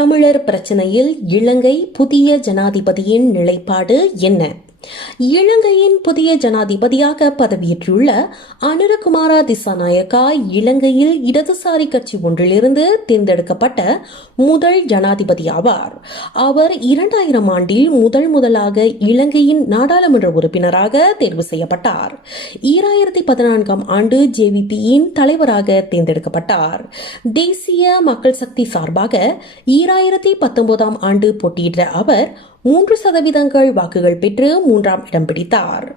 தமிழர் பிரச்சினையில் இலங்கை புதிய ஜனாதிபதியின் நிலைப்பாடு என்ன? இலங்கையின் புதிய ஜனாதிபதியாக பதவியேற்றுள்ள அனுரகுமாரா திசாநாயக்கா இலங்கையில் இடதுசாரி கட்சி ஒன்றிலிருந்து தேர்ந்தெடுக்கப்பட்ட முதல் ஜனாதிபதி ஆவார். அவர் இரண்டாயிரம் ஆண்டில் முதல் முதலாக இலங்கையின் நாடாளுமன்ற உறுப்பினராக தேர்வு செய்யப்பட்டார். ஈராயிரத்தி பதினான்காம் ஆண்டு ஜேவிபியின் தலைவராக தேர்ந்தெடுக்கப்பட்டார். தேசிய மக்கள் சக்தி சார்பாக ஈராயிரத்தி பத்தொன்பதாம் ஆண்டு போட்டியிட்ட அவர் மூன்று சதவீதங்கள் வாக்குகள் பெற்று மூன்றாம் இடம் பிடித்தார்.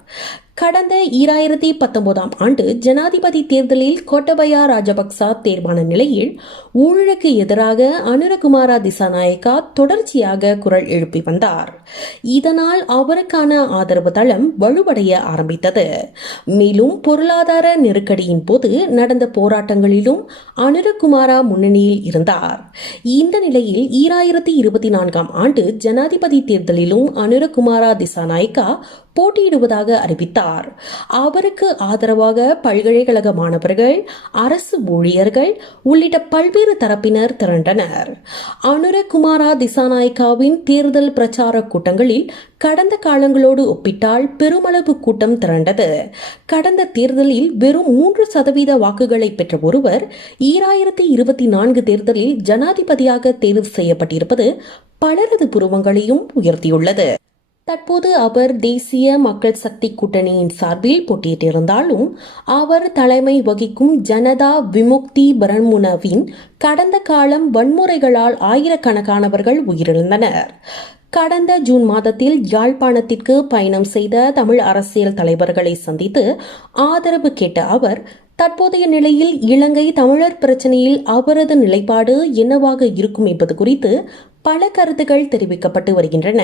கடந்த ஈராயிரத்தி பத்தொன்பதாம் ஆண்டு ஜனாதிபதி தேர்தலில் கோட்டபயா ராஜபக்சா தேர்வான நிலையில் ஊழலுக்கு எதிராக அனுரகுமாரா திசாநாயக்கா தொடர்ச்சியாக குரல் எழுப்பி வந்தார். இதனால் அவருக்கான ஆதரவு தளம் வலுவடைய ஆரம்பித்தது. மேலும் பொருளாதார நெருக்கடியின் போது நடந்த போராட்டங்களிலும் அனுரகுமாரா முன்னணியில் இருந்தார். இந்த நிலையில் ஈராயிரத்தி இருபத்தி நான்காம் ஆண்டு ஜனாதிபதி தேர்தலிலும் அனுரகுமாரா திசாநாயக்கா போட்டியிடுவதாக அறிவித்தார். அறிவித்தார் அவருக்கு ஆதரவாக பல்கலைக்கழக மாணவர்கள் அரசு ஊழியர்கள் உள்ளிட்ட பல்வேறு தரப்பினர் திரண்டனர். அனுரகுமாரா திசாநாயக்காவின் தேர்தல் பிரச்சார கூட்டங்களில் கடந்த காலங்களோடு ஒப்பிட்டால் பெருமளவு கூட்டம் திரண்டது. கடந்த தேர்தலில் வெறும் மூன்று சதவீத வாக்குகளை பெற்ற ஒருவர் ஈராயிரத்தி இருபத்தி நான்கு தேர்தலில் ஜனாதிபதியாக தேர்வு செய்யப்பட்டிருப்பது பலரது புருவங்களையும் உயர்த்தியுள்ளது. தற்போது அவர் தேசிய மக்கள் சக்தி கூட்டணியின் சார்பில் போட்டியிட்டிருந்தாலும் அவர் தலைமை வகிக்கும் ஜனதா விமுக்தி பரண்முனவின் கடந்த காலம் வன்முறைகளால் ஆயிரக்கணக்கானவர்கள் உயிரிழந்தனர். கடந்த ஜூன் மாதத்தில் யாழ்ப்பாணத்திற்கு பயணம் செய்த தமிழ் அரசியல் தலைவர்களை சந்தித்து ஆதரவு கேட்ட அவர் தற்போதைய நிலையில் இலங்கை தமிழர் பிரச்சனையில் அவரது நிலைப்பாடு என்னவாக இருக்கும் என்பது குறித்து பல கருத்துக்கள் தெரிவிக்கப்பட்டு வருகின்றன.